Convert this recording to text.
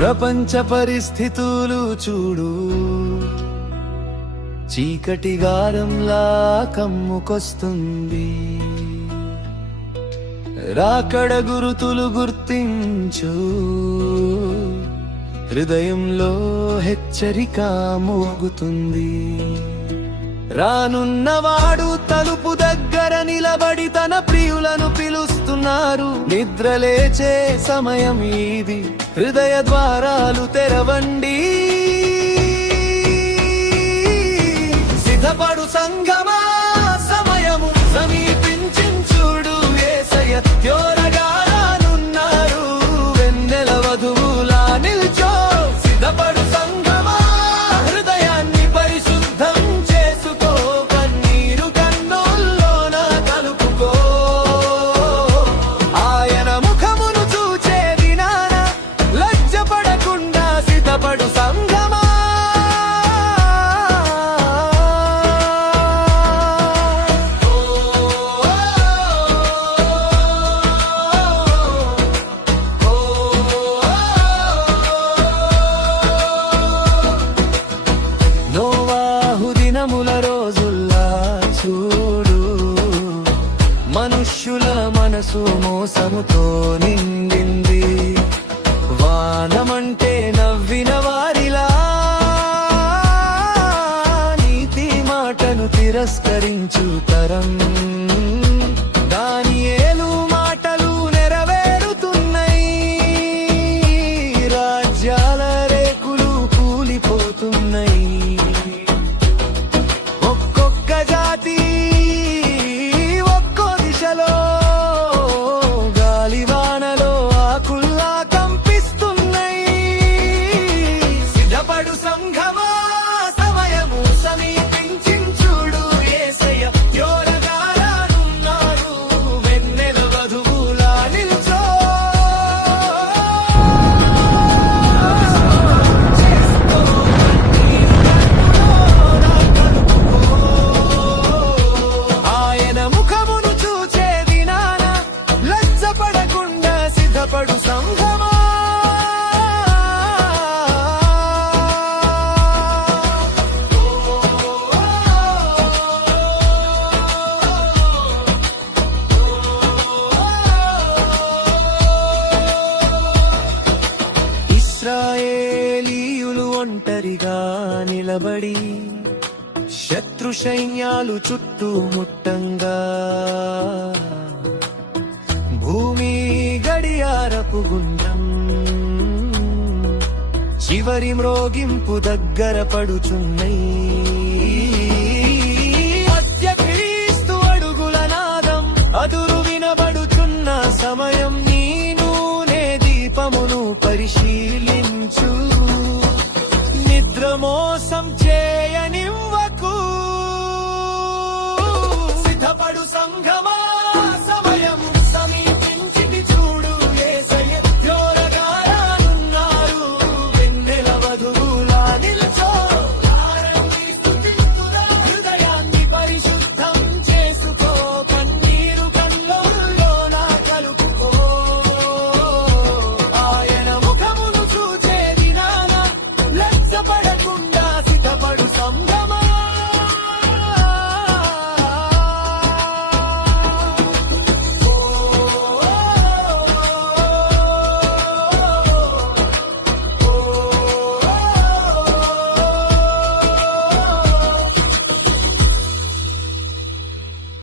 ప్రపంచ పరిస్థితులు చూడు, చీకటి గారంలా కమ్ముకొస్తుంది. రాకడ గురుతులు గుర్తించు, హృదయంలో హెచ్చరిక మోగుతుంది. రానున్నవాడు తలుపు దగ్గర నిలబడి తన ప్రియులను పిలుస్తున్నారు. నిద్రలేచే సమయం ఇది, హృదయ ద్వారాలు తెరవండి. సిద్ధపడు సంగమా, సమయము సమీపించుడు. యేసయ్య త్వరగా రానున్నారు, వెన్నెల వధువులా నిల్చో. సిద్ధపడు సంగమా, హృదయాన్ని పరిశుద్ధం చేసుకో. కన్నీరు కన్నుల్లోన కలుపుకో. ఆయన ముఖమును చూచే దినాన లజ్జపడకుండా సిద్ధపడు సంగమా. దినముల రోజుల్లా చూడు, మనుష్యుల మనసు మోసముతో నిండింది. వానమంటే నవ్విన వారిలా నీతి మాటను తిరస్కరించు తరం. దానియేలు మాటలు నెరవేరుతున్నాయి, రాజ్యాల రేకులు కూలిపోతున్నాయి. ఒక్కో దిశలో గాలివానలో ఆకుల్లా కంపిస్తున్నాయి. సిద్ధపడు సంఘమా, సమయము సమీపించుడు. యేసయ్య త్వరగా రానున్నారు, వెన్నెల వధువులా నిల్చో. సిద్ధపడు సంఘమా. ఇశ్రాయేలీయులు ఒంటరిగా నిలబడి శత్రు సైన్యాలు చుట్టుముట్టంగా, భూమి గడియారపు గుండ్రం చివరి మ్రోగింపు దగ్గర పడుచున్నయి. క్రీస్తు అడుగుల నాదం అదురు వినబడుచున్న సమయం. నీ నూనె దీపమును పరిశీలి